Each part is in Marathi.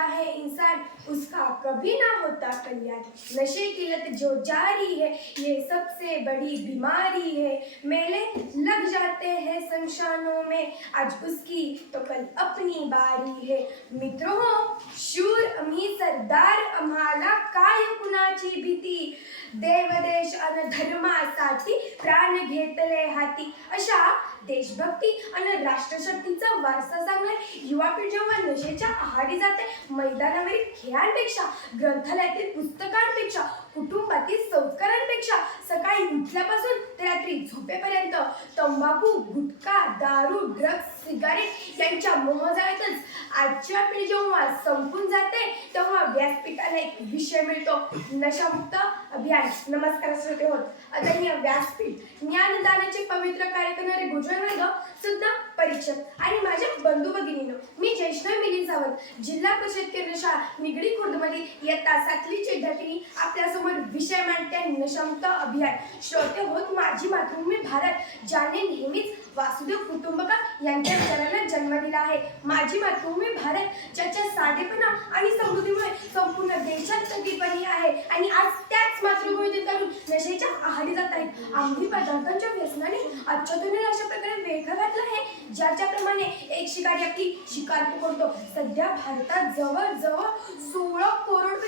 करता है इंसान, उसका कभी ना होता कल्याण। नशे की लत जो जारी है, ये सबसे बड़ी बीमारी है। मेले लग जाते हैं शमशानों में, आज उसकी तो कल अपनी बारी है। मित्रों, शूर अमी सरदार आम्हाला मरणाची भीती. देवदेश अन धर्मासाठी प्राण घेतले हाती. अशा देशभक्ती आणि राष्ट्रशक्तीचा वारसा सांगणारे युवा पिढी जेव्हा नशेच्या आहारी जाते. मैदानावरील खेळांपेक्षा ग्रंथालयातील पुस्तकांपेक्षा कुटुंबातील संस्कारांपेक्षा सकाळी उठल्यापासून झोपेपर्यंत तंबाखू गुटखा दारू ड्रग्ज सिगारेट यांच्या मोहजाळ्यातच आजच्या पिढी जेव्हा संपून जाते तेव्हा व्यासपीठाला एक विषय मिळतो. नशामुक्त अभियान. नमस्कार श्रोते होत. आदरणीय व्यासपीठ ज्ञानदानाचे पवित्र कार्य करणारे गुजरात सुद्धा परीक्षक आणि माझ्या बंधू भगिनीनं मी जैष्णव मिलिंद सावंत. जिल्हा परिषद केंद्र शाळा निगडी खुर्दमध्ये इयत्ता सातवीची विद्यार्थिनी आपल्यासमोर विषय मांडते. नशामुक्त अभियान. श्रोते होत माझी मातृभूमी भारत ज्याने नेहमीच वासुदेव कुटुंबकर यांच्या विचारांना जन्म दिला आहे. माझी मातृभूमी भारत ज्याच्या साधेपणा आणि समृद्धीमुळे संपूर्ण देशात सगळीपणी आहे. आणि आज त्याच मातृभूमीतील तरुण नशेच्या आहारी जात आहेत. आम्ही पदार्थांच्या व्यसनाने आजच्या अशा प्रकारे वेळ घातला आहे ज्याच्याप्रमाणे एक शिकारी आपली शिकार पकडतो. सध्या भारतात जवळजवळ सोळा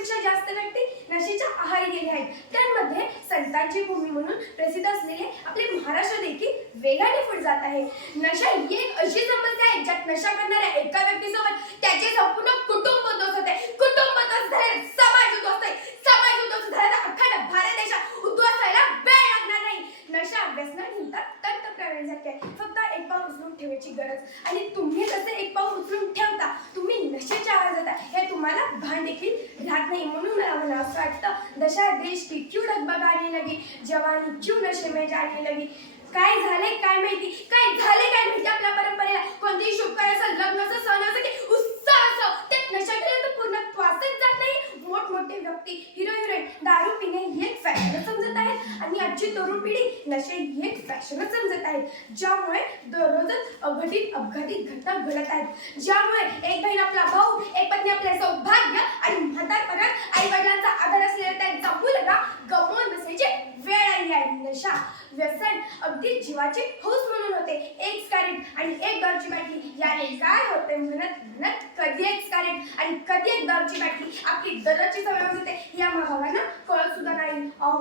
पेक्षा जास्त व्यक्ती नशेच्या आहारी गेले आहेत. त्यामध्ये संतांची भूमी म्हणून प्रसिद्ध असलेले आपले महाराष्ट्र देखील वेगाने पुढे जात आहे. नशा ही एक अशी समस्या आहे ज्यात नशा करणाऱ्या एका व्यक्तीसोबत त्याचे संपूर्ण कुटुंब उद्ध्वस्त होते. कुटुंब उद्ध्वस्त झाले समाज उद्ध्वस्त आहे. समाज उद्ध्वस्त झाला तर अखंड भारत देशात उद्ध्वस्त व्हायला वेळ लागणार नाही. नशा व्यसनाने तंत्रज्ञानासारखे आहे फक्त एक पाऊल उचलून ठेवायची गरज. आणि तुम्ही जसे एक पाऊल उचलून ठेवता तुम्ही नशेच्या आवाज जाता हे तुम्हाला भान देखील राहत नाही म्हणून मला असं वाटतं दशा देश की क्यों डगबग आने लगी जवानी क्यू नशे में जाने लगी? काय झालंय काय माहिती? काय झाले काय माहिती? आपल्या परंपरेला कोणतेही शुभ काय असं लग्न असं सण असं की उत्साह असं त्यात नशा केल्यानंतर पूर्ण श्वासच जात नाही. मोठमोठे व्यक्ती हिरो आजची तरुण पिढी नशे ही एक फॅशनच समजत आहेत ज्यामुळे दररोजच अघटित अपघाती घटना घडत आहेत. ज्यामुळे एक बहीण आपला भाऊ एक पत्नी आपले सौभाग्य आणि म्हातारपणात आई वडिलांचा आधार असलेला त्यांचा मुलगा गमवून बसण्याची वेळ आली आहे नशा व्यसन अगदी जीवाचे हौस म्हणून होते. एक स्कारेट आणि एक दारूची बाटली याने काय होते म्हणत म्हणत कधी एक स्कारेट आणि कधी एक गावची बाटली आपली दररोजची सवय होते या महाभागांना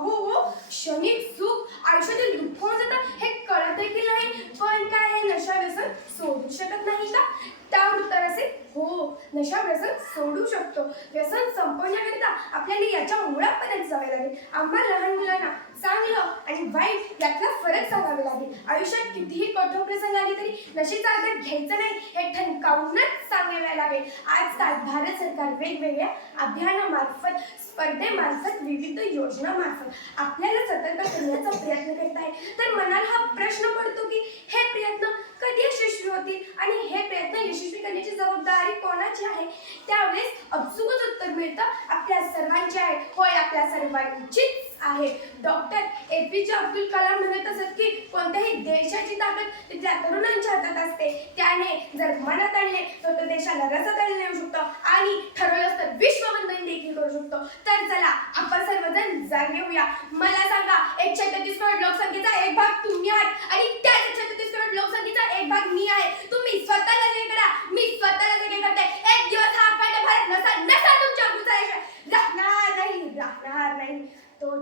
नाही अहो हो क्षणिक सुख आयुष्यातील दुःख होऊन जातं हे कळत देखील नाही पण काय हे नशा व्यसन सोडू शकत नाही का त्यावर उत्तर असेल हो नशा व्यसन सोडू शकतो व्यसन संपवण्याकरिता आपल्याला याच्या मुळापर्यंत जावे लागेल. आम्हाला लहान मुलांना चांगलं आणि वाईट यातला फरक सांगावे लागेल. आयुष्यात कितीही कठोर प्रसंग आले तरी नशेचा आधार घ्यायचा नाही हे ठणकावूनच सांगावे लागेल. आजकाल भारत सरकार वेगवेगळ्या अभियानामार्फत स्पर्धेमार्फत विविध योजनामार्फत आपल्याला सतर्क करण्याचा प्रयत्न करत आहे. तर मनाला हा प्रश्न पडतो की हे प्रयत्न कधी यशस्वी होतील? आणि हे प्रयत्न यशस्वी करण्याची जबाबदारी कोण मिळतं. आपल्या सर्वांची आहे. होय आपल्या सर्वांचीच आहे. डॉक्टर ए पी जे अब्दुल कलाम म्हणत असत की कोणत्याही देशाची ताकद तिथल्या तरुणांच्या हातात असते. त्याने जर मनात आणले तर तो देशाला रसत नेऊ शकतो आणि ठरवलं तर विश्ववंदन देखील करू शकतो. तर चला आपण सर्वजण जागे होऊया मला सांगा एकशे तेहतीस करोड लोकसंख्येचा एक भाग तुम्ही आहात आणि त्या एकशे तेहतीस करोड लोकसंख्येचा एक भाग मी आहे.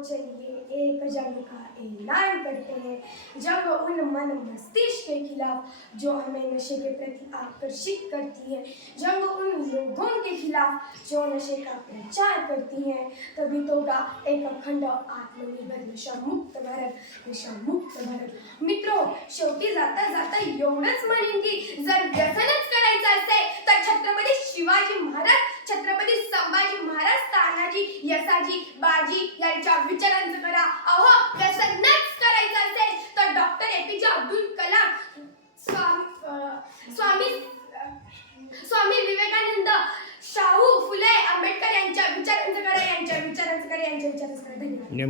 चलिए एक जंग का ऐलान करते हैं। जंग उन मन मस्तिष्क के खिलाफ जो हमें नशे के प्रति आकर्षित करती है जंग उन लोगों के खिलाफ जो नशे का प्रचार करती हैं, तभी तो होगा एक अखंड आत्मनिर्भर नशा मुक्त भारत नशा मुक्त भारत। मित्रों शेवटी जाता जाता एवढंच म्हणेन की जर व्यसनच तानाजी यसाजी बाजी यांच्या विचारांचं करा. अहो व्यसनच करायचं असेल तर डॉक्टर ए पी जे अब्दुल कलाम स्वामी